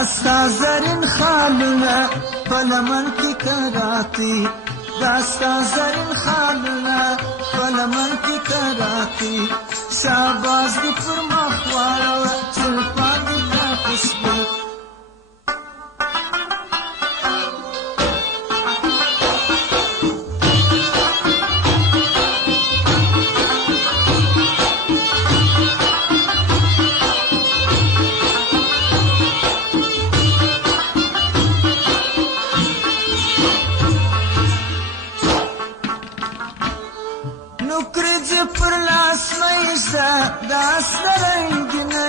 दास्ता जरिन खालना पलमन की कराती, दास्ता जरिन खालना पलमन की कराती, शाबाश दी पर मखवाड़ा जुल्फां दी का खुशबू। दास्ता रंगीने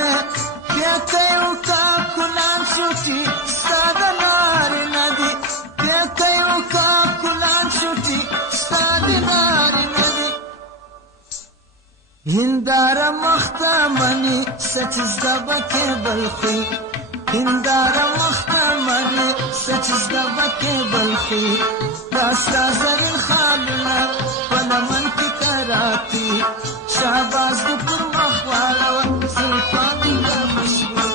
प्याकयों का कुलान छुटी सादनार नदी, प्याकयों का कुलान छुटी सादनार नदी। हिंदारा मख्ता मनी सचिस दबा के बल्खी, हिंदारा मख्ता मनी सचिस दबा के बल्खी, दास्ता जरिन खालना पलमन की कराती, शाबाश दी पर मखवाड़ा जुल्फां दी का खुशबू।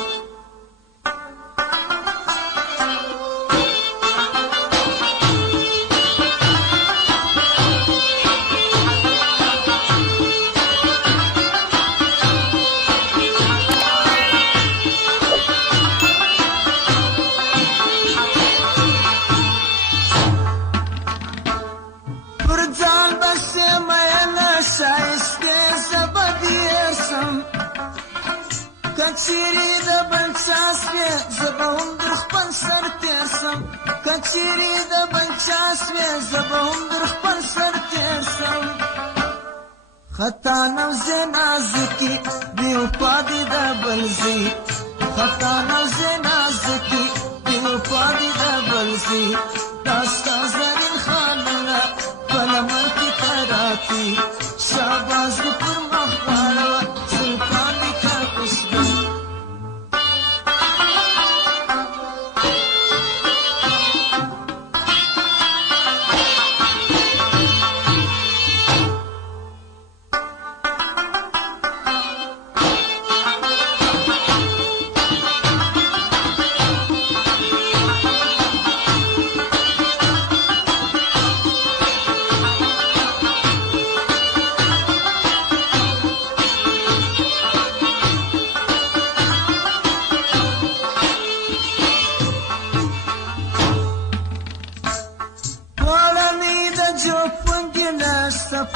पुरजान बसे मैना शाइस्ते कचीरी द बंचास पे ज़बाउन दुर्ख पन सर तेरसम, कचीरी द बंचास पे ज़बाउन दुर्ख पन सर तेरसम। खता नवज़े नाज़की बेउपादी द बलज़ी, खता नवज़े नाज़की बेउपादी द बलज़ी, दास्ता ज़रिन खालना पलमन की कराती, शाबाश दी पर मखवाड़ा जुल्फां दी का खुशबू।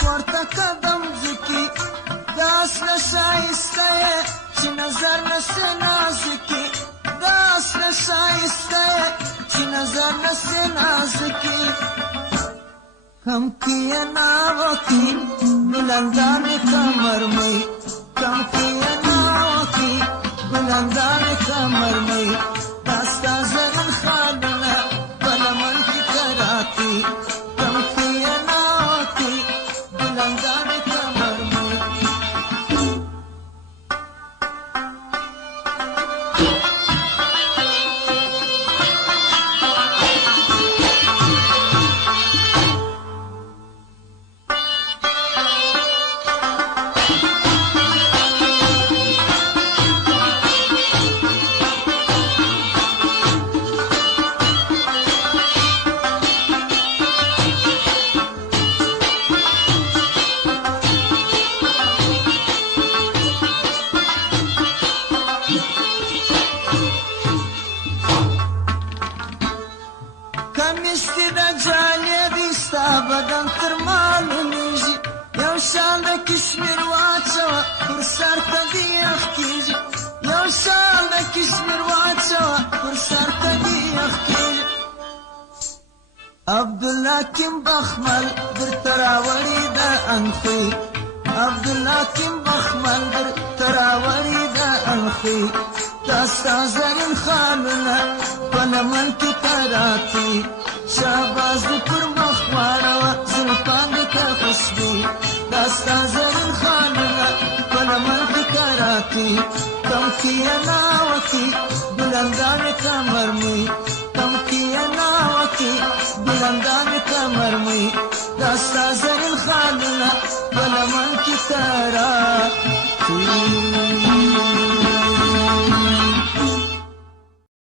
porta kadam ziki das na shaista hai chi nazar na se naziki das na shaista hai chi nazar na se naziki kam kiya naawaki bulandan kamar mai kam kiya naawaki bulandan kamar mai dasta zaran khalna palaman ki karati kam kiya naawaki bulandan kamar mai بدن ترمان نيجي يا شالك كشمير واتشوا فرسار تديخ كيجي يا شالك كشمير واتشوا فرسار تديخ كيجي عبد الله كم بخمل برتراوري دا انخي عبد الله كم بخمل برتراوري دا انخي تستازرين خامنا پنمن کی کراتی شاباز پر مخوارا زلفان کا خوشبو داستا زرین خاننا پنمن کی کراتی کم کیا ناوتی بلندان کمر میں کم کیا ناوتی بلندان کمر میں داستا زرین خاننا پنمن کی کراتی